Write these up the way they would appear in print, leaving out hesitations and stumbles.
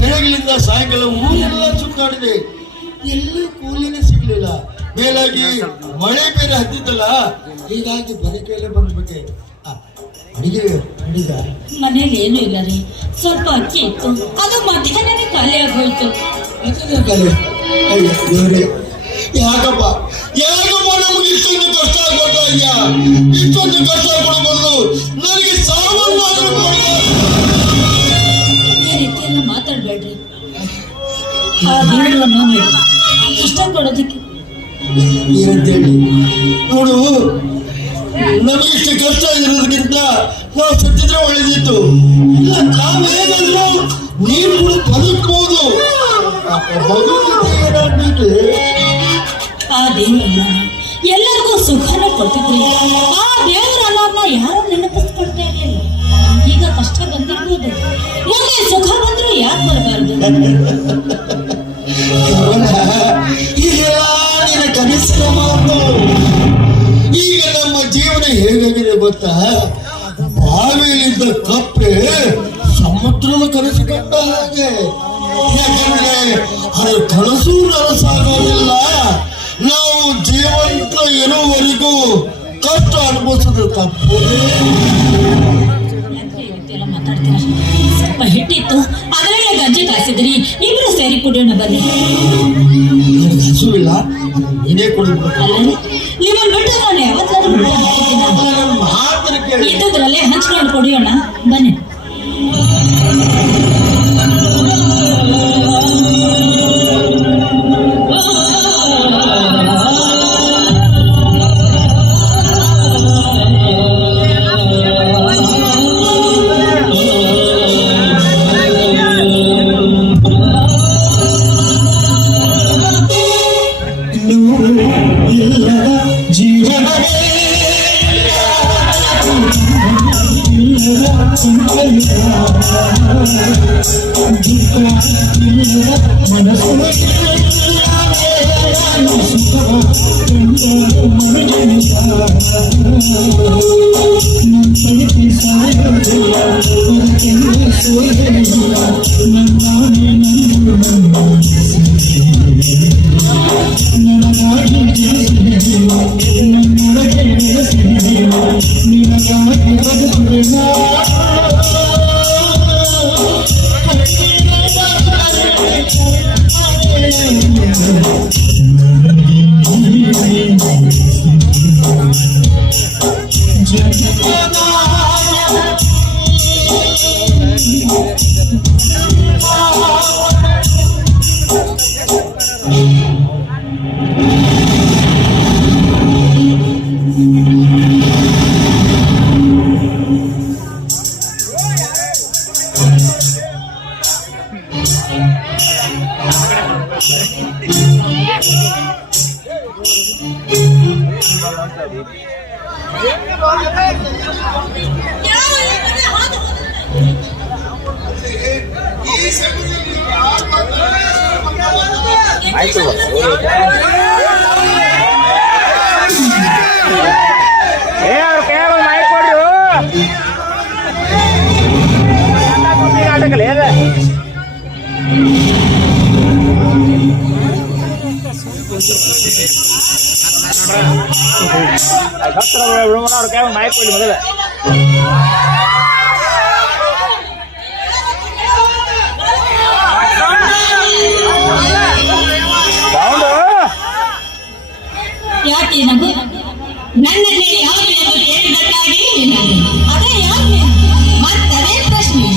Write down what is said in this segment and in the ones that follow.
ಬೆಳಗಿನಿಂದ ಸಾಯಂಕಾಲ ಊರೆಲ್ಲ ಸುತ್ತಾಡಿದೆ, ಎಲ್ಲೂ ಕೂಲಿನೇ ಸಿಗ್ಲಿಲ್ಲ. ಮೇಲಾಗಿ ಮಳೆ ಬೇರೆ ಹತ್ತಿದ್ದಲ್ಲ, ಹೀಗಾಗಿ ಬರಿಕೆಯಲ್ಲೇ ಬಂದ್ಬಿಟ್ಟೆ. ಅಡಿಗೆ ಮಾಡಿದ ಮನೇಲಿ ಏನು ಇಲ್ಲ ರೀ, ಸ್ವಲ್ಪ ಅಕ್ಕಿ ಇತ್ತು, ಅದು ಮಧ್ಯಾಹ್ನನೇ ಖಾಲಿ ಆಗೋಯ್ತು. ಯಾಕಪ್ಪ ಯಾಕಪ್ಪ ನಮ್ಗೆ ಇಷ್ಟೊಂದು ಕಷ್ಟ ಆಗ್ಬೋದ? ಇಷ್ಟೊಂದು ಕಷ್ಟ ಕೊಡಬಾರ್ದು, ನನಗೆ ಸಾಮಾನ್ಯ ರೀತಿಯೆಲ್ಲ ಮಾತಾಡ್ಬೇಡ್ರಿ. ಆ ದೇವರನ್ನ ಇಷ್ಟ ಕೊಡೋದಕ್ಕೆ ಏನಂತೇಳಿ ನೋಡು, ನಮಗಿಷ್ಟು ಕಷ್ಟ ಇರೋದಕ್ಕಿಂತ ನಾವು ಸತ್ತಿದ್ರೆ ಒಳ್ಳೇದಿತ್ತು. ನಾವೇನಾದ್ರು ನೀರು ಕೂಡ ಬದುಕಬಹುದು. ಆ ದೇವರನ್ನ ಎಲ್ಲರಿಗೂ ಸುಖನ ಕೊಟ್ಟಿದ್ರಿ. ಆ ದೇವರನ್ನ ಯಾರು ನೆನಪಿಸ್ಕೊಳ್ತಾ ಇರಲಿಲ್ಲ. ಈಗ ಕಷ್ಟ ಬಂದಿರ್ಬೋದು, ಮುಂದೆ ಸುಖ ಬಂದ್ರು ಯಾಕೆ ಬರಬಾರ್ದು? ನಿನ್ನ ಕನಸಿನ ಮಾತು. ಈಗ ನಮ್ಮ ಜೀವನ ಹೇಗಾಗಿದೆ ಗೊತ್ತಾ? ಬಾವಿಯಲ್ಲಿದ್ದ ಕಪ್ಪೆ ಸಮುದ್ರದ ಕನಸು ಕಂಡ ಹಾಗೆ. ಯಾಕಂದ್ರೆ ಅದು ಕನಸು ನನಸಾಗೋದಿಲ್ಲ. ನಾವು ಜೀವಂತ ಇರುವವರೆಗೂ ಕಷ್ಟ ಅನುಭವಿಸಿದ್ರೆ ತಪ್ಪು. ಮಾತಾಡ್ತೀರ? ಸ್ವಲ್ಪ ಹಿಟ್ಟಿತ್ತು, ಅದರಲ್ಲೇ ಗಂಜಿ ಕಾಯಿಸಿದ್ರಿ, ಇಬ್ರು ಸೇರಿ ಕುಡಿಯೋಣ ಬನ್ನಿ. ನನಗೆ ಹಸುವಿಲ್ಲ, ನೀನೇ ಕುಡಿದ್ಬಿಟ್ಟು. ಅಲ್ಲ, ನಿಮ್ಮನ್ನು ಬಿಟ್ಟು ನಾನು ಯಾವತ್ತಾದ್ರೂ ಇದ್ದದ್ರಲ್ಲೇ ಹಂಚ್ಕೊಂಡು ಕುಡಿಯೋಣ ಬನ್ನಿ. ಆಯ್ತು ಮೈಕ್ ಕೊಡ್ರು ಆಟಕಲ್ಲ ಅವ್ರ ಮೈಕ್ ಕೊಡ್ಲಿ ಮೊದಲ ಯಾಕೆ ನಗು? ನನ್ನಲ್ಲಿ ಯಾರು ಎಂದು ಕೇಳಿದ್ದಕ್ಕಾಗಿ ಅದೇ ಯಾಕೆ ಮತ್ತದೇ ಪ್ರಶ್ನೆ.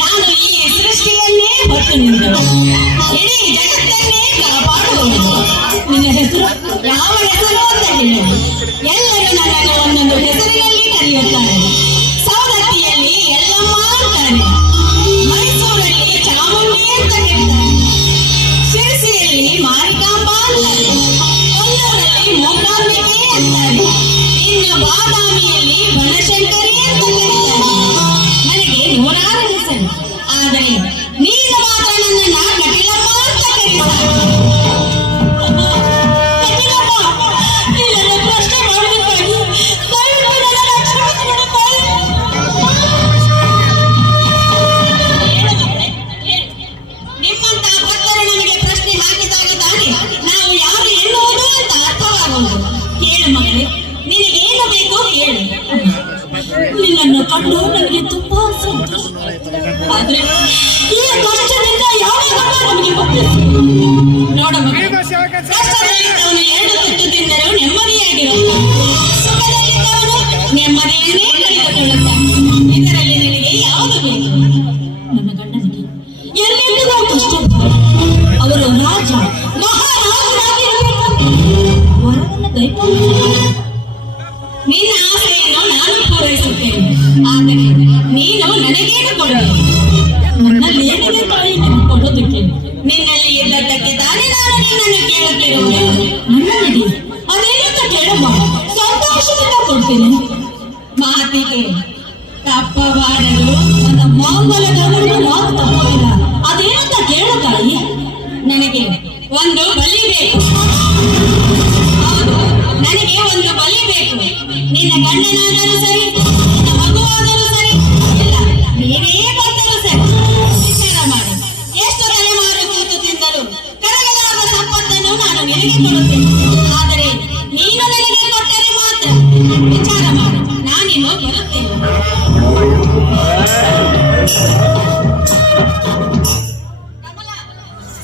ನಾನು ಈ ಸೃಷ್ಟಿಯನ್ನೇ ಹೊತ್ತು ನಿಂತಳು, ಇಡೀ ಜಗತ್ತನ್ನೇ ಕಾಪಾಡುವವನು. ನಿನ್ನ ಹೆಸರು ಯಾವ ಹೆಸರು ಅಂತ ಹೇಳಲು ಎಲ್ಲರೂ ನನ್ನನ್ನು ಒಂದೊಂದು ಹೆಸರಿನಲ್ಲಿ ಕರೆಯುತ್ತಾರೆ. ಸವದತ್ತಿಯಲ್ಲಿ ಎಲ್ಲಮ್ಮ ಅಂತಾರೆ, ಮೈಸೂರಲ್ಲಿ ಚಾಮುಂಡಿ ಅಂತ ಹೇಳ್ತಾರೆ, ಶಿರಸಿಯಲ್ಲಿ ಮಾರಿಕಾಂಬ ಅಂತಾರೆ, ಮೂಕಾಂಬಿಕೆ ಅಂತಾರೆ, ಇನ್ನು ಬಾದಾಮಿಯಲ್ಲಿ ಬನಶಂಕರಿ ಅಂತ ಕರೀತಾರೆ. ನನಗೆ ನೂರಾರು ಹೆಸರು, ಆದರೆ ನೀನು ಮಾತ್ರ ನನ್ನನ್ನ ಕಪಿಲಮ್ಮ ಅಂತ ಕರೀತಾರೆ. ದಯಪಾಲಿಸು. ನಿನ್ನ ಆಸೆಯನ್ನು ನಾನು ಪೂರೈಸುತ್ತೇನೆ, ಆದರೆ ನೀನು ನನಗೇನು ಕೊಡಲು? ನನ್ನಲ್ಲಿ ಏನಿದೆ ತಾಯಿ ನಿನಗೆ ಕೊಡೋದಕ್ಕೆ? ನಿನ್ನಲ್ಲಿ ಇದ್ದದ್ದಕ್ಕೆ ತಾನೇ ನಾನು ನಿನ್ನನ್ನು ಕೇಳುತ್ತಿರುವುದು. ನನ್ನಲ್ಲಿ ಅದೇನಂತ ಕೇಳಮ್ಮ, ಸಂತೋಷದಿಂದ ಕೊಡ್ತೀನಿ. ಮಾತಿಗೆ ತಪ್ಪಬಾರದು. ನನ್ನ ಮಾಂಗಲ್ಯದವರೆಗೂ ಮಾತು ತಪ್ಪೋದಿಲ್ಲ. ಅದೇನಂತ ಕೇಳು ತಾಯಿ. ನನಗೆ ಒಂದು ಬಲಿ ಬೇಕು. ಹೌದು, ನನಗೆ ಒಂದು ಬಲಿ ಬೇಕು. ನಿನ್ನ ಗಂಡನಾದರೂ ಸರಿ, ನಿನ್ನ ಮಗುವಾದರೂ ಸರಿ, ಇಲ್ಲ ನೀನೇ ಬಂದರೂ ಸರಿ. ವಿಚಾರ ಮಾಡು, ಎಷ್ಟು ತಲೆಮಾರು ಕೂತು ತಿಂದರೂ ಕರಗಲಾದ ಸಂಪತ್ತನ್ನು ನಾನು ನಿನಗೆ ಕೊಡುತ್ತೇನೆ. ಆದರೆ ನೀನು ನನಗೆ ಕೊಟ್ಟರೆ ಮಾತ್ರ. ವಿಚಾರ ಮಾಡು, ನಾನಿನ್ನು ಬರುತ್ತೇನೆ.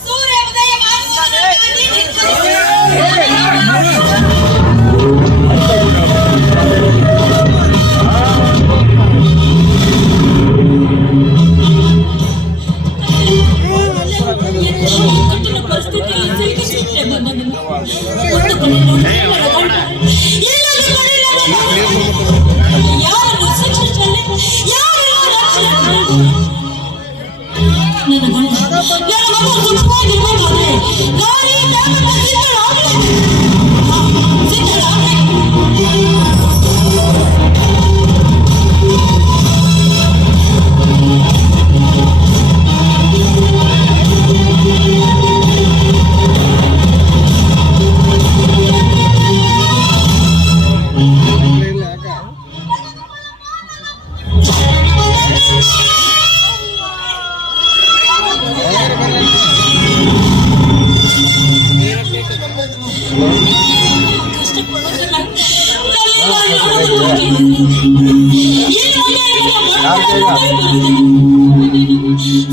ಸೂರ್ಯ ಉದಯವಾಗುವುದರೊಳಗಾಗಿ ಕಠಿಣ ಪರಿಸ್ಥಿತಿಯಲ್ಲಿ ಸಿಲುಕಿಸಿಟ್ಟೆ ನನ್ನನ್ನು. ಒಂದು ಕಡೆ ನೋಡಿದ್ರೆ ನನ್ನ ಗಂಡ, ಇನ್ನೊಂದು ಕಡೆ ನೋಡಿದ್ರೆ ಯಾರನ್ನು ಶಿಕ್ಷಿಸಲಿ, ಯಾರನ್ನು ರಕ್ಷಿಸಲಿ. ನನ್ನ ಗಂಡ, ನನ್ನ ಮಗು ಸುಖವಾಗಿರ್ಬೇಕಾದ್ರೆ ನಾನು ಈ ತ್ಯಾಗಕ್ಕೆ ಸಿದ್ಧಳಾಗಬೇಕು.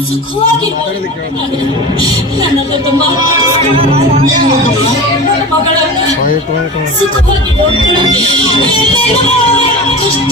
ಸುಖವಾಗಿ ನನ್ನನ್ನು ಮಗಳನ್ನು ಸುಖವಾಗಿ ನೋಡ್ಕೊಳ್ಳಿ. ಕಷ್ಟ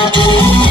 Thank you.